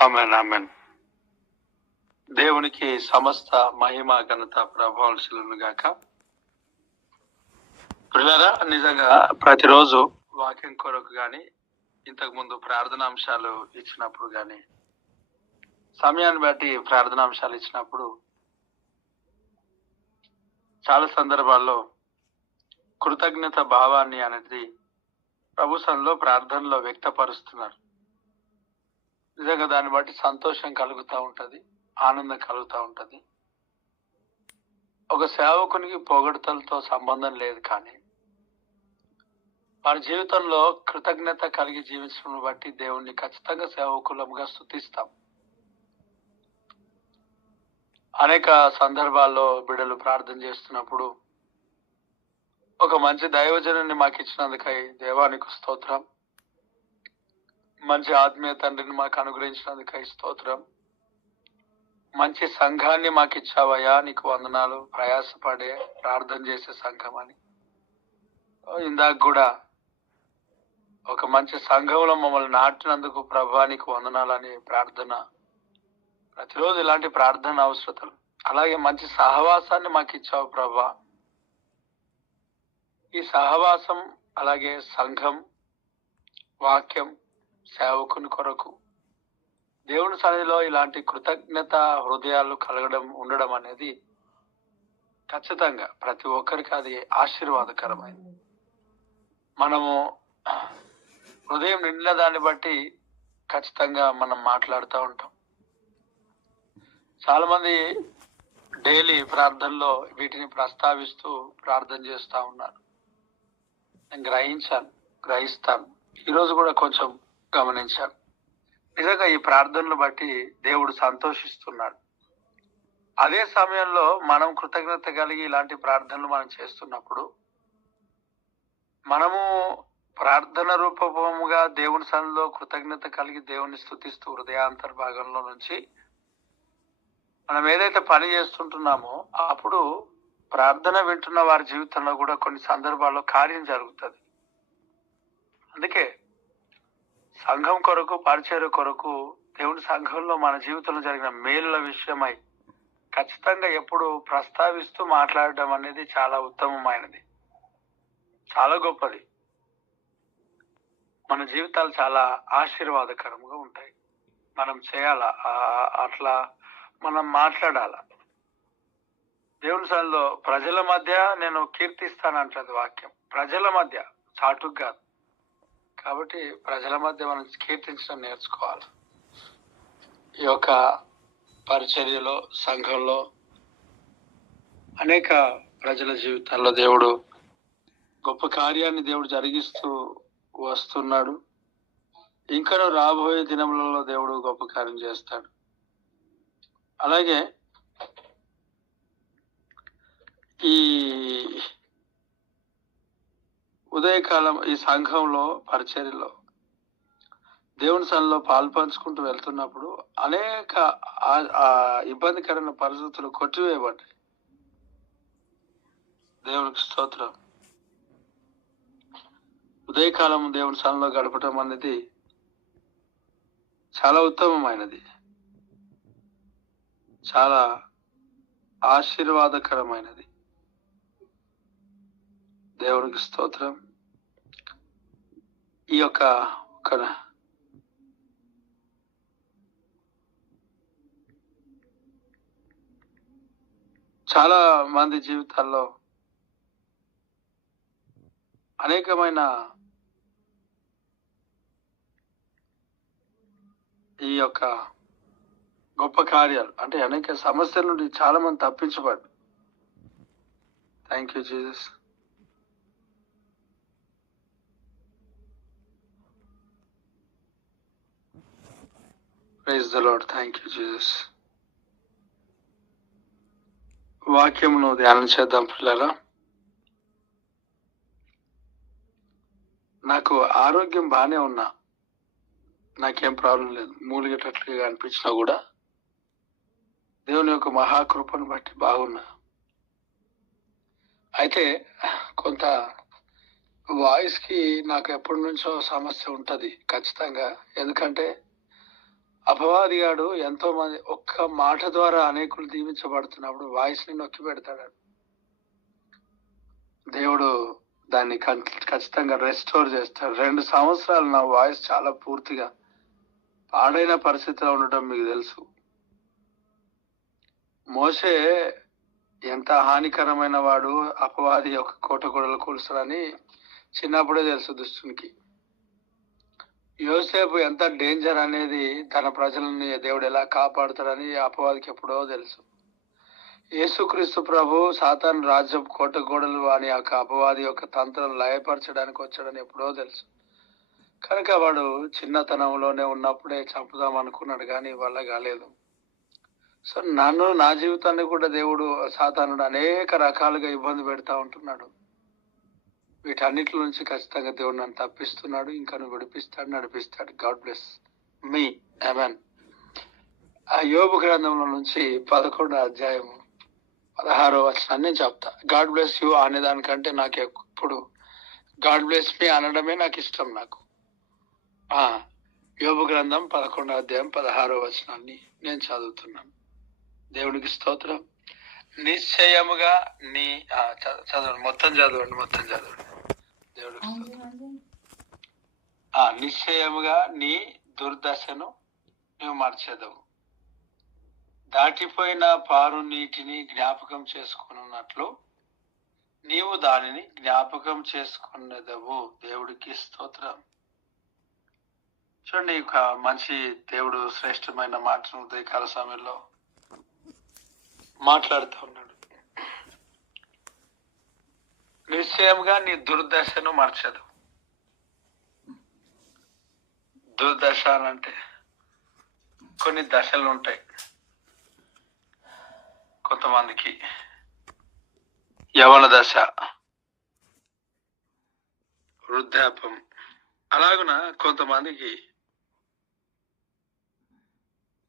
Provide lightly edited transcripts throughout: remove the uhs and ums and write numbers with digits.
Amen amen. దేవునికి సమస్త మహిమ ఘనత ప్రభావాలు గాక. పిల్లరా, నిజంగా ప్రతిరోజు వాక్యం కొరకు కానీ ఇంతకు ముందు ప్రార్థనాంశాలు ఇచ్చినప్పుడు కానీ సమయాన్ని బట్టి ప్రార్థనాంశాలు ఇచ్చినప్పుడు చాలా సందర్భాల్లో కృతజ్ఞత భావాన్ని అనేది ప్రభు సన్నిధిలో ప్రార్థనలో వ్యక్తపరుస్తున్నారు. నిజంగా దాన్ని బట్టి సంతోషం కలుగుతూ ఉంటుంది, ఆనందం కలుగుతూ ఉంటుంది. ఒక సేవకునికి పొగడ్తలతో సంబంధం లేదు, కానీ వారి జీవితంలో కృతజ్ఞత కలిగి జీవించడం బట్టి దేవుణ్ణి ఖచ్చితంగా సేవకులంగా స్తుతిస్తాం. అనేక సందర్భాల్లో బిడ్డలు ప్రార్థన చేస్తున్నప్పుడు ఒక మంచి దైవజనుని మాకు ఇచ్చినందుకై దేవానికి స్తోత్రం, మంచి ఆత్మీయ తండ్రిని మాకు అనుగ్రహించినందుకై స్తోత్రం, మంచి సంఘాన్ని మాకు ఇచ్చావయ్యా నీకు వందనాలు, ప్రయాసపడే ప్రార్థన చేసే సంఘం అని. ఇందాక కూడా ఒక మంచి సంఘంలో మమ్మల్ని నాటినందుకు ప్రభా నీకు వందనాలని ప్రార్థన. ప్రతిరోజు ఇలాంటి ప్రార్థన అవసరతలు. అలాగే మంచి సహవాసాన్ని మాకు ఇచ్చావు ప్రభా. ఈ సహవాసం, అలాగే సంఘం, వాక్యం, సేవకుని కొరకు దేవుని సన్నిధిలో ఇలాంటి కృతజ్ఞత హృదయాలు ఉండడం అనేది ఖచ్చితంగా ప్రతి ఒక్కరికి అది ఆశీర్వాదకరమైనది. మనము హృదయం నిండిన దాన్ని బట్టి ఖచ్చితంగా మనం మాట్లాడుతూ ఉంటాం. చాలా మంది డైలీ ప్రార్థనలో వీటిని ప్రస్తావిస్తూ ప్రార్థన చేస్తూ ఉన్నారు. నేను గ్రహిస్తాను. ఈరోజు కూడా కొంచెం గమనించాను. నిజంగా ఈ ప్రార్థనలు బట్టి దేవుడు సంతోషిస్తున్నాడు. అదే సమయంలో మనం కృతజ్ఞత కలిగి ఇలాంటి ప్రార్థనలు మనం చేస్తున్నప్పుడు మనము ప్రార్థన రూపముగా దేవుని సన్నిధిలో కృతజ్ఞత కలిగి దేవుని స్తుతిస్తూ హృదయాంతర్భాగంలో నుంచి మనం ఏదైతే పని చేస్తుంటున్నామో అప్పుడు ప్రార్థన వింటున్న వారి జీవితంలో కూడా కొన్ని సందర్భాల్లో కార్యం జరుగుతుంది. అందుకే సంఘం కొరకు, పరిచర్య కొరకు, దేవుని సంఘంలో మన జీవితంలో జరిగిన మేలుల విషయమై ఖచ్చితంగా ఎప్పుడు ప్రస్తావిస్తూ మాట్లాడడం అనేది చాలా ఉత్తమమైనది, చాలా గొప్పది. మన జీవితాలు చాలా ఆశీర్వాదకరంగా ఉంటాయి. మనం చేయాలా, అట్లా మనం మాట్లాడాల. దేవుని సన్నిధిలో ప్రజల మధ్య నేను కీర్తిస్తానంటది వాక్యం. ప్రజల మధ్య, చాటుకు కాదు. కాబట్టి ప్రజల మధ్య మనం కీర్తించడం నేర్చుకోవాలి. ఈ యొక్క పరిచర్యలో, సంఘంలో అనేక ప్రజల జీవితాల్లో దేవుడు గొప్ప కార్యాన్ని దేవుడు జరిగిస్తూ వస్తున్నాడు. ఇంకా రాబోయే దినములలో దేవుడు గొప్ప కార్యం చేస్తాడు. అలాగే ఈ ఉదయకాలం ఈ సంఘంలో, పరిచర్యలో దేవుని సన్నిధిలో పాలు పంచుకుంటూ వెళ్తున్నప్పుడు అనేక ఇబ్బందికరమైన పరిస్థితులు కొట్టివేయబడ్డాయి. దేవునికి స్తోత్రం. ఉదయకాలం దేవుని సన్నిధిలో గడపటం అనేది చాలా ఉత్తమమైనది, చాలా ఆశీర్వాదకరమైనది. దేవునికి స్తోత్రం. ఈ యొక్క చాలా మంది జీవితాల్లో అనేకమైన ఈ యొక్క గొప్ప కార్యాలు, అంటే అనేక సమస్యల నుండి చాలా మంది తప్పించబడ్డారు. Thank you Jesus. Praise the Lord. Thank you Jesus. వాక్యమును ధ్యానం చేద్దాం పిల్లరా. నాకు ఆరోగ్యం బాగానే ఉన్నా, నాకేం ప్రాబ్లం లేదు, మూలిగేటట్లుగా అనిపించినా కూడా దేవుని యొక్క మహాకృపను బట్టి బాగున్నా. అయితే కొంత వాయిస్కి నాకు ఎప్పటి నుంచో సమస్య ఉంటుంది ఖచ్చితంగా. ఎందుకంటే అపవాదిగాడు ఎంతో మంది ఒక్క మాట ద్వారా అనేకులు దీవించబడుతున్నప్పుడు వాయిస్ ని నొక్కి పెడతాడు. దేవుడు దాన్ని ఖచ్చితంగా రెస్టోర్ చేస్తాడు. 2 సంవత్సరాలు నా వాయిస్ చాలా పూర్తిగా పాడైన పరిస్థితిలో ఉండటం మీకు తెలుసు. మోషే ఎంత హానికరమైన వాడు, అపవాది యొక్క కోటగొడలు కూల్చడని చిన్నప్పుడే తెలుసు దుష్టునికి. యోసేపు ఎంత డేంజర్ అనేది, తన ప్రజలని దేవుడు ఎలా కాపాడుతాడని అపవాదికి ఎప్పుడో తెలుసు. యేసుక్రీస్తు ప్రభు సాతాను రాజ్యం కోటగోడలు అని యొక్క అపవాది యొక్క తంత్రం లయపరచడానికి వచ్చాడని ఎప్పుడో తెలుసు. కనుక వాడు చిన్నతనంలోనే ఉన్నప్పుడే చంపుదాం అనుకున్నాడు, కానీ వల్ల కాలేదు. సో నా జీవితాన్ని కూడా దేవుడు సాతానుడు అనేక రకాలుగా ఇబ్బంది పెడతా ఉంటున్నాడు. వీటన్నిటి నుంచి ఖచ్చితంగా దేవుడు నన్ను తప్పిస్తున్నాడు, ఇంకా విడిపిస్తాడు, నడిపిస్తాడు. గాడ్ బ్లెస్ మీ. ఆమేన్. ఆ యోబు గ్రంథంలో నుంచి 11వ అధ్యాయము 16వ వచనాన్ని చెప్తా. గాడ్ బ్లెస్ యూ అనే దానికంటే నాకు ఎప్పుడు గాడ్ బ్లెస్ మీ అనడమే నాకు ఇష్టం. నాకు యోబు గ్రంథం 11వ అధ్యాయం 16వ వచనాన్ని నేను చదువుతున్నాను. దేవుడికి స్తోత్రం. నిశ్చయముగా నీ చదవండి, మొత్తం చదవండి. దేవుడికి స్తోత్రం. నిశ్చయముగా నీ దుర్దశను నువ్వు మర్చెదవు, దాటిపోయిన పారు నీటిని జ్ఞాపకం చేసుకున్నట్లు నీవు దానిని జ్ఞాపకం చేసుకునేదవు. దేవుడికి స్తోత్రం. చూడండి, ఒక మంచి దేవుడు శ్రేష్టమైన మాటను ఉదయకాల సమయంలో మాట్లాడుతూ ఉన్నాడు. నిశ్చయంగా నీ దుర్దశను మర్చదు. దుర్దశ అంటే కొన్ని దశలు ఉంటాయి. కొంతమందికి యవన దశ, వృద్ధాపం, అలాగున కొంతమందికి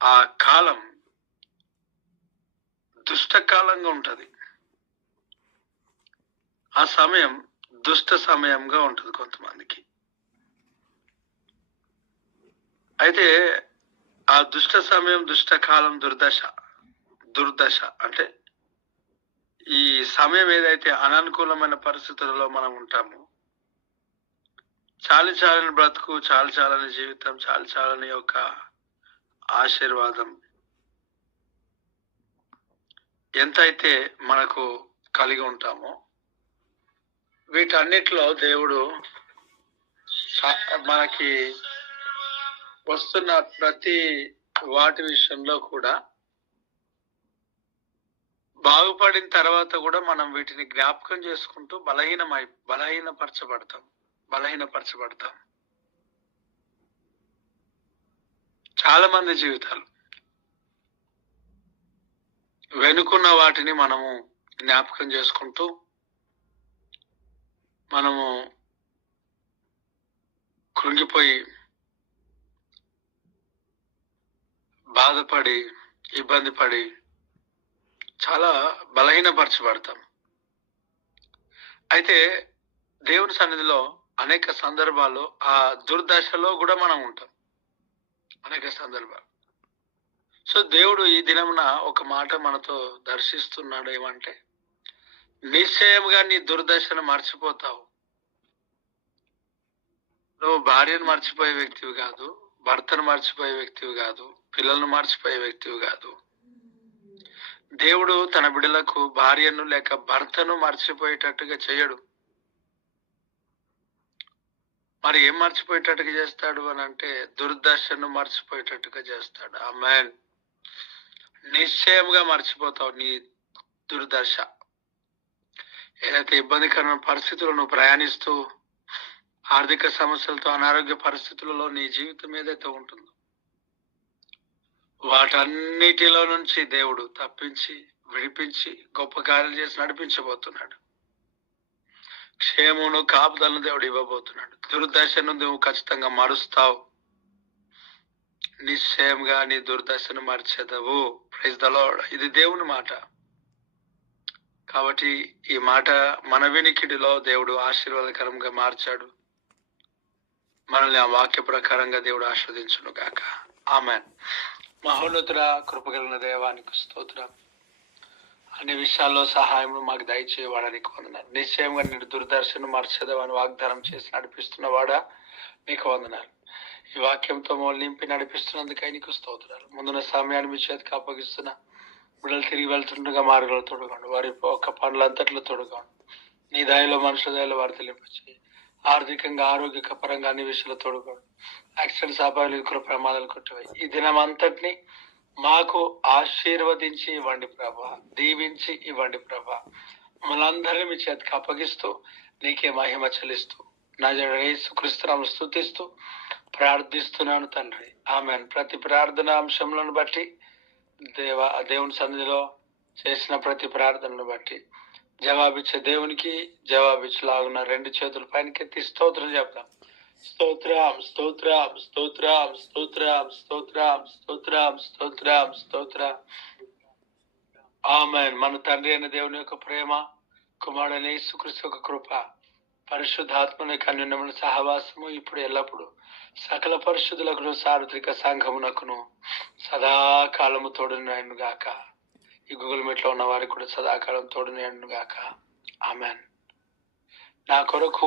ఆ కాలం దుష్టకాలంగా ఉంటది. ఆ సమయం దుష్ట సమయంగా ఉంటుంది కొంతమందికి. అయితే ఆ దుష్ట సమయం, దుష్ట కాలం, దుర్దశ అంటే ఈ సమయం ఏదైతే అననుకూలమైన పరిస్థితులలో మనం ఉంటామో, చాలని బ్రతుకు, చాలని జీవితం, చాలని యొక్క ఆశీర్వాదం ఎంతైతే మనకు కలిగి ఉంటామో, వీటన్నిటిలో దేవుడు మనకి వస్తున్న ప్రతి వాటి విషయంలో కూడా బాగుపడిన తర్వాత కూడా మనం వీటిని జ్ఞాపకం చేసుకుంటూ బలహీనపరచబడతాం. చాలా మంది జీవితాలు వెనుకున్న వాటిని మనము జ్ఞాపకం చేసుకుంటూ మనము కృంగిపోయి, బాధపడి, ఇబ్బంది పడి చాలా బలహీనపరచబడతాం. అయితే దేవుని సన్నిధిలో అనేక సందర్భాల్లో ఆ దుర్దశలో కూడా మనం ఉంటాం, అనేక సందర్భాలు. సో దేవుడు ఈ దినమున ఒక మాట మనతో దర్శిస్తున్నాడు. ఏమంటే, నిశ్చయముగా నీ దుర్దశను మర్చిపోతావు. నువ్వు భార్యను మర్చిపోయే వ్యక్తివి కాదు, భర్తను మర్చిపోయే వ్యక్తివి కాదు, పిల్లలను మర్చిపోయే వ్యక్తివి కాదు. దేవుడు తన బిడ్డలకు భార్యను లేక భర్తను మర్చిపోయేటట్టుగా చేయడు. మరి ఏం మర్చిపోయేటట్టుగా చేస్తాడు అని అంటే, దుర్దశను మర్చిపోయేటట్టుగా చేస్తాడు. ఆమేన్. నిశ్చయంగా మర్చిపోతావు నీ దుర్దశ. ఏదైతే ఇబ్బందికరమైన పరిస్థితుల్లో నువ్వు ప్రయాణిస్తూ, ఆర్థిక సమస్యలతో, అనారోగ్య పరిస్థితులలో నీ జీవితం ఏదైతే ఉంటుందో, వాటన్నిటిలో నుంచి దేవుడు తప్పించి, విడిపించి, గొప్ప కార్యాలు చేసి నడిపించబోతున్నాడు. క్షేమమును, కాపుదలను దేవుడు ఇవ్వబోతున్నాడు. దుర్దశను నువ్వు ఖచ్చితంగా మారుస్తావు. నిశ్చయంగా నీ దుర్దశను మర్చెదవు. Praise the Lord. ఇది దేవుని మాట. కాబట్టి ఈ మాట మన వినికిడిలో దేవుడు ఆశీర్వాదకరంగా మార్చాడు. మనల్ని ఆ వాక్య ప్రకారంగా దేవుడు ఆస్వాదించును గాక. ఆమేన్. మహోన్నతుడ, కృపగలిగిన దేవానికి స్తోత్రం. అన్ని విషయాల్లో సహాయం మాకు దయచేయవాడానికి వందనాలు. నిశ్చయంగా నేను దుర్దర్శను మర్చదవని వాగ్దానం చేసి నడిపిస్తున్నవాడా నీకు వందనాలు. ఈ వాక్యంతో మమ్మల్ని నింపి నడిపిస్తున్నందుకై నీకు స్తోత్రాలు. ముందున్న సమయాన్ని మీ చేతికి అప్పగిస్తున్నా. బిడ్డలు తిరిగి వెళ్తుండగా మార్గాలు తొడగండి, వారి ఒక్క పనులంతట్లో తొడగండి. నీ దయలో మనుషుల దయలో వారి తెలియపరిచి ఆర్థికంగా ఆరోగ్య పరంగా అన్ని విషయాలు తొడగండి. యాక్సిడెంట్స్, అపాయాలు, ప్రమాదాలు కొట్టివాయి ఈ దినం అంతటిని మాకు ఆశీర్వదించి ఇవ్వండి ప్రభా, దీవించి ఇవ్వండి ప్రభా. మమ్మల్ని అందరినీ మీ చేతికి అప్పగిస్తూ నీకే మహిమ చెల్లిస్తూ నా యేసుక్రీస్తునామమున స్తుతిస్తూ ప్రార్థిస్తున్నాను తండ్రి. ఆమేన్. ప్రతి ప్రార్థన అంశంలను బట్టి దేవుని సన్నిధిలో చేసిన ప్రతి ప్రార్థనను బట్టి జవాబిచ్చే దేవునికి జవాబిచ్చులాగున్న రెండు చేతుల పైనకెత్తి స్తోత్రం చెప్తాం. స్తోత్రం, స్తోత్రం, స్తోత్రం, స్తోత్రం, స్తోత్రం, స్తోత్రం, స్తోత్రం, స్తోత్రం. ఆమేన్. మన తండ్రి అయిన దేవుని యొక్క ప్రేమ, కుమారుడైన యేసుక్రీస్తు యొక్క కృప, పరిశుద్ధాత్మని అన్యోన్యమైన సహవాసము ఇప్పుడు ఎల్లప్పుడు సకల పరిశుద్ధులకు సార్వత్రిక సంఘమునకును సదాకాలము తోడును గాక. ఈ గూగుల్ మీట్ లో ఉన్న వారికి కూడా సదాకాలం తోడును గాక. ఆమేన్. నా కొరకు